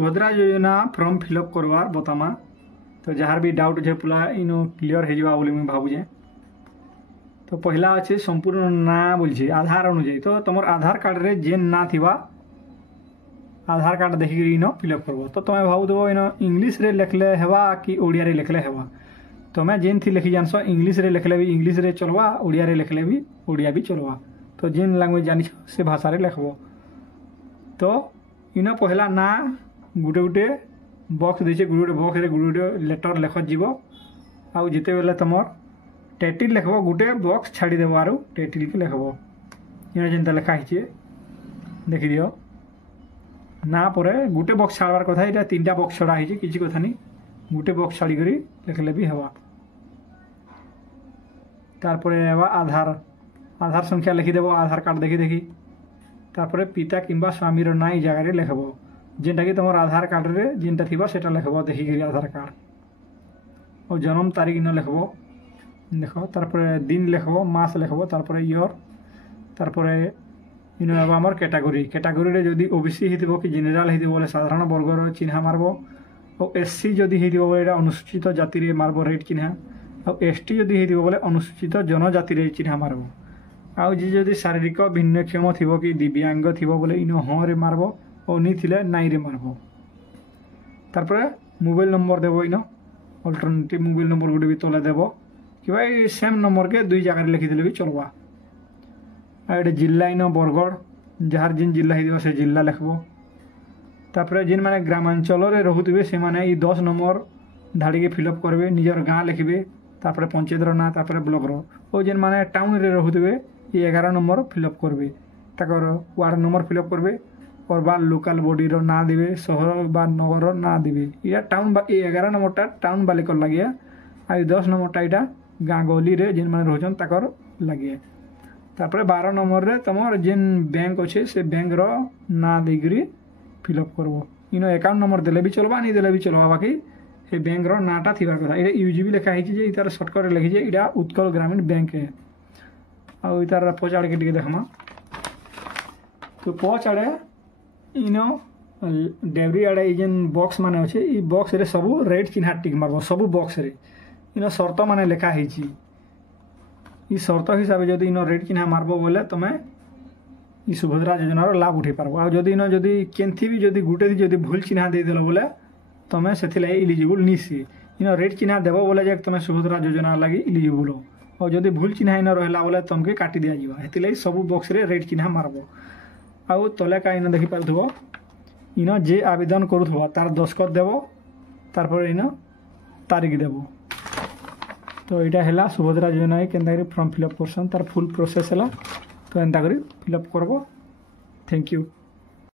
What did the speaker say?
सुभद्रा योजना form fill up करवार बतामा। तो जार भी डाउट है पूरा इनो क्लीयर हो जावा बोली मुझे भावुचे। तो पहला अच्छे संपूर्ण ना बोलछे आधार अनुଯାयी। तो तुम आधार कार्ड रे जेन ना थिबा आधार कार्ड देखिक इनो फिलअप करबो। तो तुम्हें भावुथबो इनो इंग्लिश रे लिखले हेबा कि ओडिया रे लिखले हेबा। तुम्हें जेन थी लिखी जानस इंग्लिश रे लिखले भी इंग्लिश रे चलवा ओडिया रे लिखले भी ओडिया भी चलवा। तो जेन लैंग्वेज जानी से भाषा रे लिखबो। तो इनो पहला ना गुटे गुटे बॉक्स देछे गुटे बॉक्स रे गुटे लेटर लिख जीवो। आउ जिते बेले तुमर टाइटल लिखबो गुटे बॉक्स छाड़ी देबो आरो टाइटल के लिखबो। इनो जेनता लिखा हिचे देखि दियो ना परे गुटे बॉक्स छाड़वार कथा इटा तीनटा बॉक्स छड़ा हिचे किछि कथा नहीं गुटे बॉक्स छाड़ी करी लिखले भी हेबा। तारपरे हेबा आधार संख्या लिखि देबो आधार कार्ड देखि देखि। तारपरे पिता किंबा स्वामी रो ना ई जगह रे लिखबो जेनटा कि तुमर आधार कार्ड रे जेनटा थिबा सेटा लिखबो देखि करी आधार कार्ड। और जन्म तारीख न लिखबो देखो। तारपरे दिन लिखबो मास लिखबो तारपरे ईयर। तारपरे इनो हेबा हमर कैटेगरी रे जदी ओबीसी हिथिबो कि जनरल हिथिबो बोले साधारण वर्ग रो चिन्ह मारबो। और एससी जदी हिथिबो बोले एटा अनुसूचित जाति रे मारबो रेड चिन्ह। और एसटी जदी हिथिबो बोले अनुसूचित जनजाति रे चिन्ह मारबो। आउ जी जदी शारीरिक भिन्नक्षम थिबो कि दिव्यांग थिबो बोले इनो ह रे मारबो और नी थिले नाई रे मारबो। तारपरे मोबाइल नंबर देबो इनो अल्टरनेटिव मोबाइल नंबर गुटे भी तले देबो कि भाई सेम नंबर के दुई जगह लिखि देले भी चलवा। आड़े जिला इनो बरगढ़ जार जिन जिला हिदिबो से जिला लिखबो। तापरे जिन माने ग्रामांचल रे रहुतबे से माने ई 10 नंबर धाड़ी के फिलअप करबे निजर गाँ लिखबे। तापरे पंचायत रो ना तापरे ब्लॉक रो। और जिन माने टाउन रे रहुतबे ई 11 नंबर फिलअप करबे ताकर वार्ड नंबर फिलअप करबे। और बा लोकल बॉडी रो ना देबे शहर बा नगर रो ना देबे। या टाउन बा 11 नंबरटा टाउन बाले कर लागिया आ 10 नंबरटा इटा गाँ गली रे जिन माने रहजन ताकर लागिया। तापरे 12 नंबर रे तमर जिन बैंक अच्छे से बैंक रो ना देगरी फिलअप करबो। इनो अकाउंट नंबर देले भी चलबा नहीं देले भी चलबा बाकी हे बैंक रो नाटा थिबार कथा। एटा यूजीबी लिखा हिची जे इतार शॉर्टकट रे लिखि जे इटा उत्कल ग्रामीण बैंक है। आ इतार पछाड़ के टिके देखमा। तो पछाड़े इनो डेबरी आड़े ई जेन बॉक्स माने अच्छे ई बॉक्स रे सब रेड चिन्ह टिक मारबो सब बॉक्स रे। इनो शर्त माने लिखा हिची ई शर्त हिसाब जदि इनो रेड चिन्ह मारबो बोले तुम ई सुभद्रा योजनार लाभ उठे पारबो। आ जदि इनो जदि केनथि भी जदि गुटे दी जदि भूल चिन्ह दे देलो बोले तुम सेथिला इलिजिबल निसी। इनो रेड चिन्ह देबो बोले जे तुम सुभद्रा योजना लागि इलिजिबल हो। और जदि भूल चिन्ह इनो रहला बोले तुमके काटी दिया जिवा। हेतिलै सब बॉक्स रे रेड चिन्ह मारबो। आउ तले का इनो देखि पारथबो इनो जे आवेदन करूथबो तार दस्खत देबो तारपर इनो तारीख देबो। तो यहाँ है सुभद्रा योजना के फॉर्म फिलअप करसन तार फुल प्रोसेस है। तो एंता करी फिलअप करबो। Thank you.